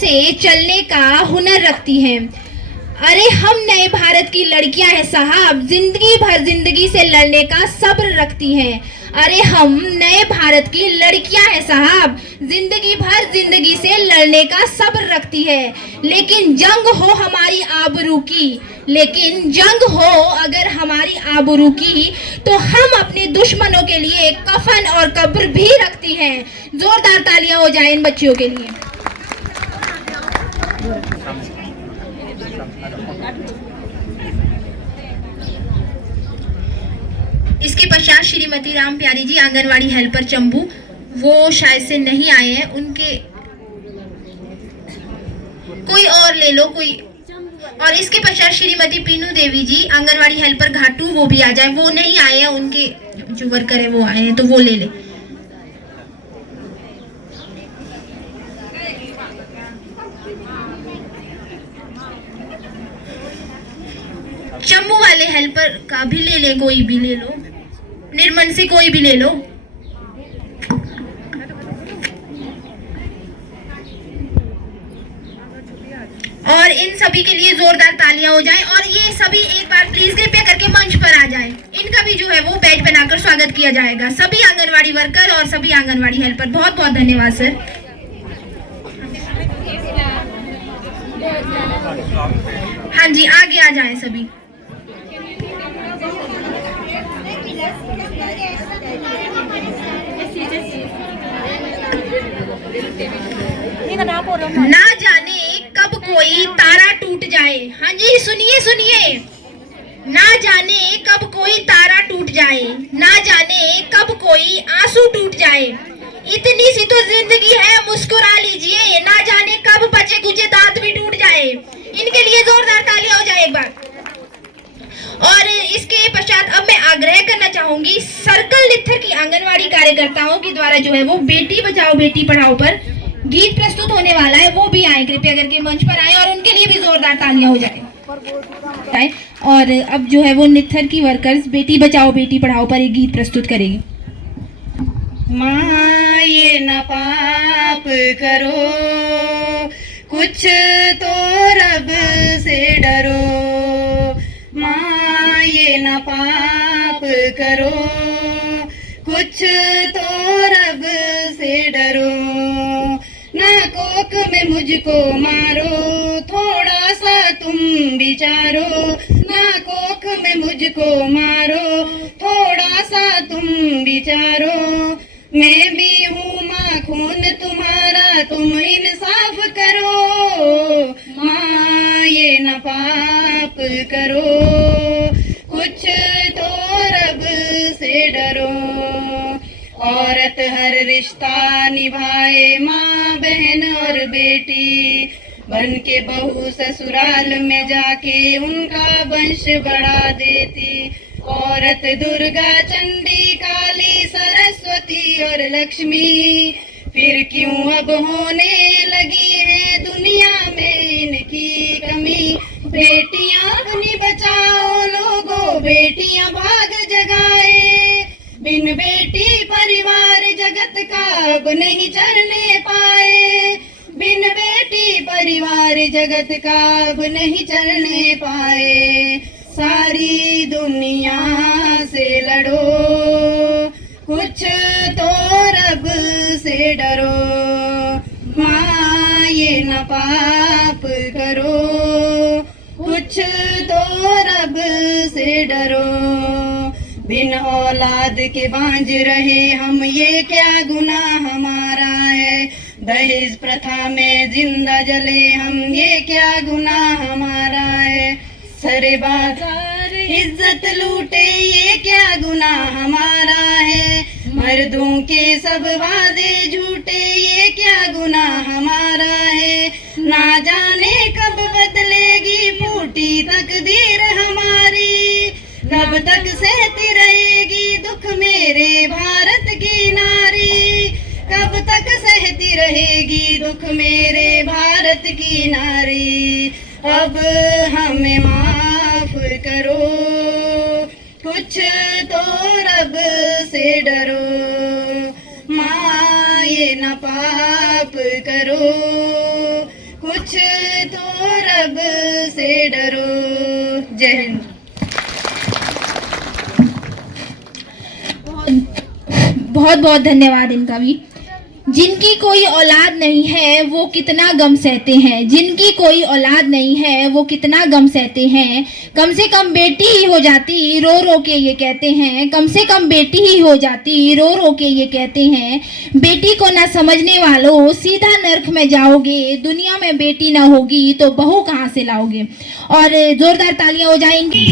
से चलने का हुनर रखती हैं। अरे हम नए भारत की लड़कियां हैं साहब, जिंदगी भर जिंदगी से लड़ने का सब्र रखती हैं। अरे हम नए भारत की लड़कियां हैं साहब, जिंदगी भर जिंदगी से लड़ने का सब्र रखती है। लेकिन जंग हो हमारी आबरू की, लेकिन जंग हो अगर हमारी आबरू की, तो हम अपने दुश्मनों के लिए कफन और कब्र भी रखती हैं। जोरदार तालियां हो जाए इन बच्चियों के लिए। इसके पश्चात श्रीमती राम प्यारी जी, आंगनवाड़ी हेल्पर चंबू, वो शायद से नहीं आए हैं, उनके कोई और ले लो कोई। और इसके पश्चात श्रीमती पीनू देवी जी, आंगनवाड़ी हेल्पर घाटू, वो भी आ जाए। वो नहीं आए हैं, उनके जो वर्कर है वो आए हैं, तो वो ले ले। चंबू वाले हेल्पर का भी ले ले, कोई भी ले लो, निर्मन से कोई भी ले लो। और इन सभी के लिए जोरदार तालियां हो जाएं। और ये सभी एक बार प्लीज कृपया करके मंच पर आ जाएं। इनका भी जो है वो बैज बनाकर स्वागत किया जाएगा। सभी आंगनवाड़ी वर्कर और सभी आंगनवाड़ी हेल्पर, बहुत बहुत धन्यवाद सर। हाँ जी, आगे आ जाएं सभी। ना जाने कब कोई तारा टूट जाए। हाँ जी, सुनिए सुनिए। ना जाने कब कोई तारा टूट जाए, ना जाने कब कोई आंसू टूट जाए। इतनी सी तो जिंदगी है, मुस्कुरा लीजिए। ना जाने कब बचे कुचे दांत भी टूट जाए। इनके लिए जोरदार तालियां हो जाए एक बार। और इसके पश्चात अब मैं आग्रह करना चाहूंगी सर्कल नित्थर की आंगनवाड़ी कार्यकर्ताओं के द्वारा जो है वो बेटी बचाओ बेटी पढ़ाओ पर गीत प्रस्तुत होने वाला है, वो भी आए कृपया करके मंच पर आए और उनके लिए भी जोरदार तालियां हो जाए। और अब जो है वो नित्थर की वर्कर्स बेटी बचाओ बेटी पढ़ाओ पर एक गीत प्रस्तुत करेगी। माँ ये न पाप करो, कुछ तो रब से डरो। माँ ये न पाप करो, कुछ तो रब से डरो। ना कोख में मुझको मारो, थोड़ा सा तुम विचारो। ना कोख में मुझको मारो, थोड़ा सा तुम विचारो। मैं भी हूँ माँ खून तुम्हारा, तुम इंसाफ करो। माँ ये न पाप करो, कुछ तो रब से डरो। औरत हर रिश्ता निभाए, माँ बहन और बेटी बन के बहू ससुराल में जाके उनका वंश बढ़ा देती। औरत दुर्गा चंडी काली सरस्वती और लक्ष्मी, फिर क्यों अब होने लगी है दुनिया में इनकी कमी। बेटियां अपनी बचाओ लोगों, बेटियां भाग जगाए। बिन बेटी परिवार जगत का अब नहीं चलने पाए। बिन बेटी परिवार जगत का अब नहीं चलने पाए। सारी दुनिया से लड़ो, कुछ तो रब से डरो। माँ ये न पाप करो, कुछ तो रब से डरो। बिन औलाद के बांझ रहे हम, ये क्या गुनाह हमारा है। दहेज प्रथा में जिंदा जले हम, ये क्या गुनाह हमारा है। सरे बाजार इज्जत लूटे, ये क्या गुनाह हमारा है। मर्दों के सब वादे झूठे, ये क्या गुनाह हमारा है। ना जाने कब बदलेगी फूटी तकदीर हमारी, कब तक सहती रहेगी दुख मेरे भारत की नारी। कब तक सहती रहेगी दुख मेरे भारत की नारी। अब हमें माफ करो, कुछ तो रब से डरो। माँ ये न पाप करो, से डरो। जय हिंद। बहुत बहुत धन्यवाद इनका भी। जिनकी कोई औलाद नहीं है वो कितना गम सहते हैं, जिनकी कोई औलाद नहीं है वो कितना गम सहते हैं। कम से कम बेटी ही हो जाती रो रो के ये कहते हैं, कम से कम बेटी ही हो जाती रो रो के ये कहते हैं। बेटी को ना समझने वालों सीधा नर्क में जाओगे, दुनिया में बेटी ना होगी तो बहू कहाँ से लाओगे। और जोरदार तालियां हो जाएंगी।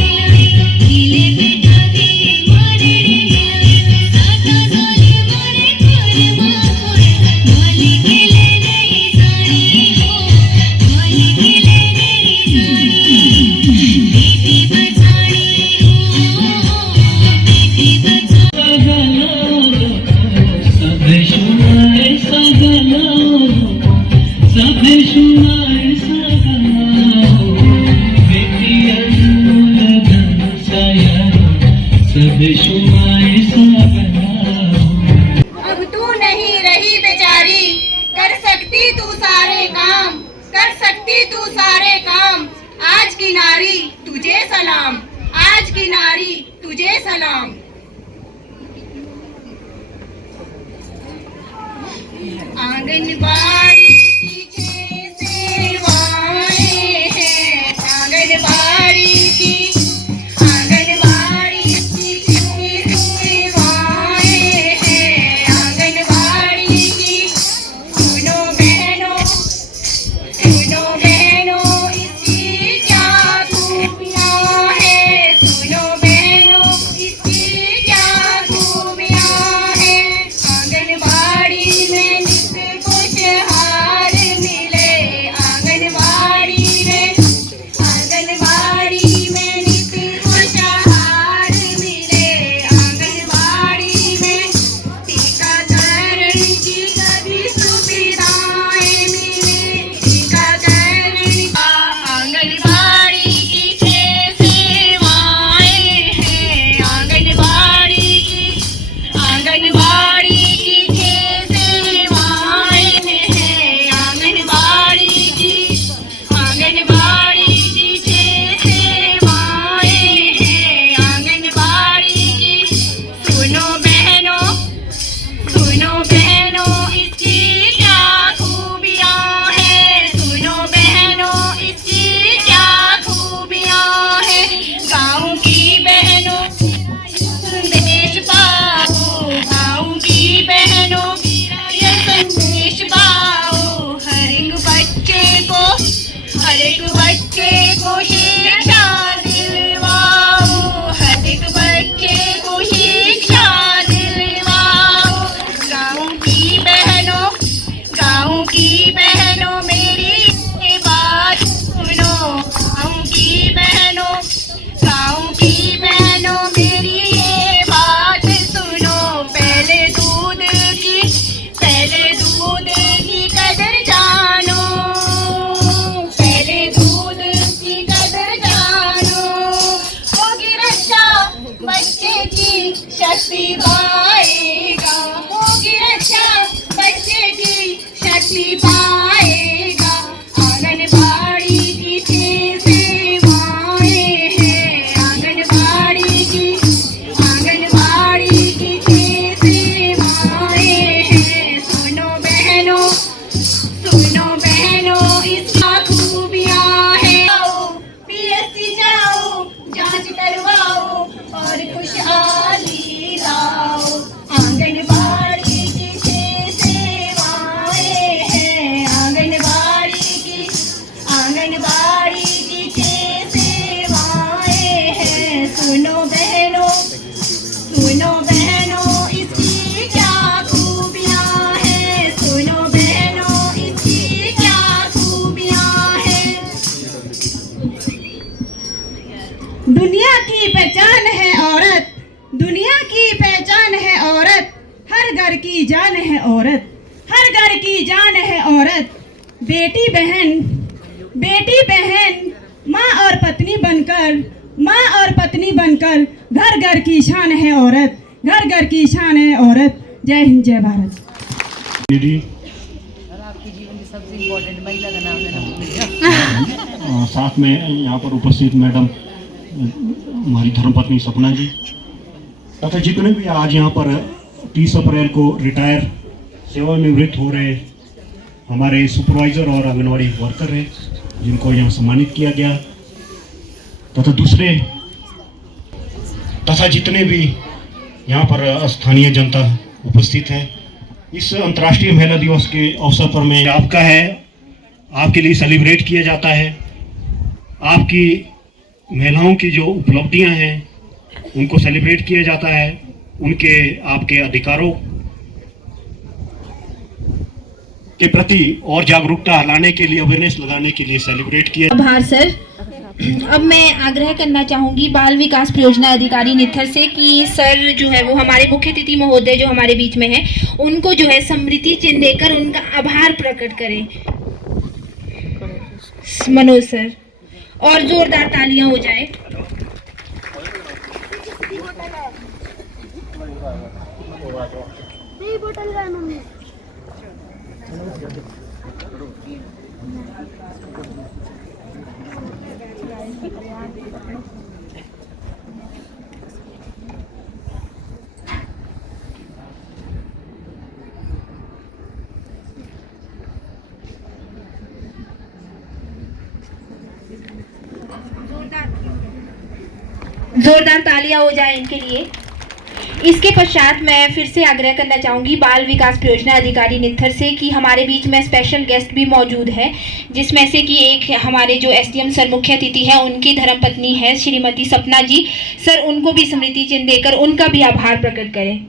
अब तू नहीं रही बेचारी, कर सकती तू सारे काम, कर सकती तू सारे काम। आज की नारी तुझे सलाम, आज की नारी तुझे सलाम। आंगनबाड़ी की 6 सेवाएं हैं, आंगनबाड़ी की 6 सेवाएं हैं, आंगनबाड़ी की। सुनो बहनों इसकी क्या खूबियां हैं, सुनो बहनों इसकी क्या खूबियां हैं। आंगनबाड़ी में नित खुशहाल मिले, आंगनबाड़ी में नित खुशहाल मिले। आंगनबाड़ी में टीकाकरण की सभी सुविधाएं मिले, टीकाकरण। आंगनबाड़ी की 6 सेवाएं हैं, आंगनबाड़ी की 6 सेवाएं हैं, आंगनबाड़ी की 6 सेवाएं हैं, आंगनबाड़ी की। सुनो बहनों इसकी क्या खूबियां हैं, सुनो बहनों इसकी क्या खूबियां हैं। गाँव की बहनों संदेश पाओ, गाँव की बहनों ये संदेश पाओ। हर एक बच्चे को शिक्षा दिलवाओ, हर एक बच्चे को शिक्षा दिलवाओ। गाँव की बहनों मेरी ये बात सुनो, गाँव की बहनों मेरी ये बात सुनो। पहले दूध की कदर जानो, पहले दूध की कदर जानो। होगी रक्षा बच्चे की शक्ति पाएगा, होगी रक्षा बच्चे की शक्ति पाएगा। आंगनबाड़ी की 6 सेवाएं हैं, आंगनबाड़ी की 6 सेवाएं हैं। सुनो बहनों इसका खूबियां हैं। PSC जाओ, जांच करवाओ और खुशहाली लाओ। आंगनबाड़ी की 6 सेवाएं हैं, आंगनबाड़ी की 6 सेवाएं हैं। सुनो बहनों इसकी क्या खूबियां हैं, सुनो बहनों इसकी क्या खूबियां हैं। दुनिया की पहचान है औरत, दुनिया की पहचान है औरत। हर घर की जान है औरत, हर घर की जान है औरत। बेटी बहन माँ और पत्नी बनकर घर घर की शान है औरत, घर घर की शान है औरत। जय हिंद, जय भारत। और आपके जीवन की सबसे इम्पोर्टेंट महिला का नाम है। साथ में यहाँ पर उपस्थित मैडम हमारी धर्मपत्नी सपना जी तथा जितने भी आज यहाँ पर 30 अप्रैल को रिटायर सेवानिवृत्त हो रहे हमारे सुपरवाइजर और आंगनवाड़ी वर्कर हैं जिनको यहाँ सम्मानित किया गया तथा दूसरे तथा जितने भी यहाँ पर स्थानीय जनता उपस्थित है। इस अंतर्राष्ट्रीय महिला दिवस के अवसर पर मैं आपका है, आपके लिए सेलिब्रेट किया जाता है। आपकी महिलाओं की जो उपलब्धियां हैं उनको सेलिब्रेट किया जाता है, उनके आपके अधिकारों के प्रति और जागरूकता लाने के लिए, अवेयरनेस लगाने के लिए सेलिब्रेट किया। आभार सर। अब मैं आग्रह करना चाहूंगी बाल विकास परियोजना अधिकारी नित्थर से कि सर जो है वो हमारे मुख्य अतिथि महोदय जो हमारे बीच में है उनको जो है स्मृति चिन्ह देकर उनका आभार प्रकट करें। मनोज सर, और जोरदार तालियां हो जाए। जोरदार तालियां हो जाए इनके लिए। इसके पश्चात मैं फिर से आग्रह करना चाहूँगी बाल विकास परियोजना अधिकारी नित्थर से कि हमारे बीच में स्पेशल गेस्ट भी मौजूद है, जिसमें से कि एक हमारे जो एसडीएम सर मुख्य अतिथि है उनकी धर्मपत्नी है श्रीमती सपना जी। सर उनको भी स्मृति चिन्ह देकर उनका भी आभार प्रकट करें।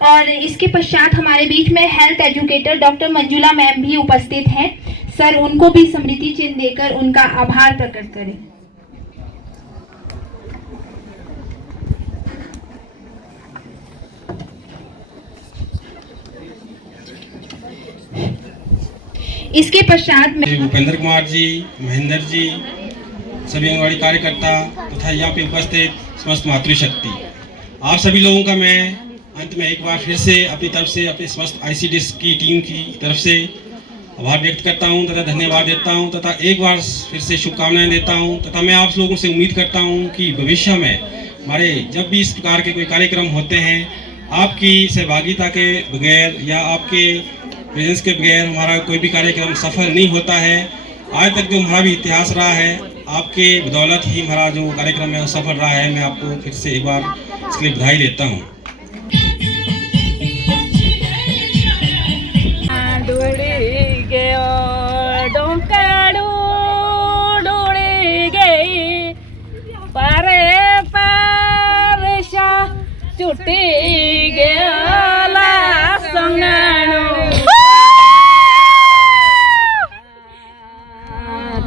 और इसके पश्चात हमारे बीच में health educator doctor Manjula ma'am भी उपस्थित हैं। सर उनको भी स्मृति चिन्ह देकर उनका आभार प्रकट करें। इसके पश्चात में भूपेंद्र कुमार जी, महेंद्र जी, सभी आंगनवाड़ी कार्यकर्ता तथा यहाँ पे उपस्थित समस्त मातृशक्ति, आप सभी लोगों का मैं अंत में एक बार फिर से अपनी तरफ से अपने समस्त आईसीडीएस की टीम की तरफ से आभार व्यक्त करता हूं तथा धन्यवाद देता हूं तथा एक बार फिर से शुभकामनाएं देता हूं तथा मैं आप लोगों से उम्मीद करता हूं कि भविष्य में हमारे जब भी इस प्रकार के कोई कार्यक्रम होते हैं आपकी सहभागिता के बगैर या आपके प्रेजेंस के बगैर हमारा कोई भी कार्यक्रम सफल नहीं होता है। आज तक जो हमारा भी इतिहास रहा है आपके बदौलत ही हमारा जो कार्यक्रम है वो सफल रहा है। मैं आपको फिर से एक बार इसके लिए बधाई देता हूँ। छुट्टी गया संगणो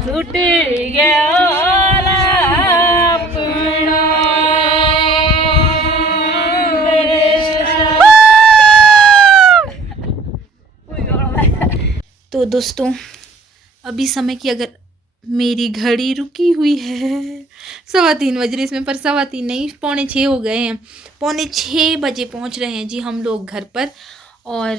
छुट्टी गया तो दोस्तों अभी समय की अगर मेरी घड़ी रुकी हुई है 3:15 बज रहे इसमें, पर 3:15 नहीं 5:45 हो गए हैं। 5:45 बजे पहुंच रहे हैं जी हम लोग घर पर और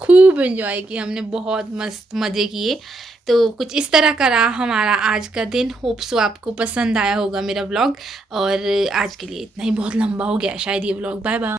खूब एंजॉय किया हमने, बहुत मस्त मज़े किए। तो कुछ इस तरह का रहा हमारा आज का दिन। होप सो आपको पसंद आया होगा मेरा व्लॉग और आज के लिए इतना ही, बहुत लंबा हो गया शायद ये व्लॉग। Bye bye.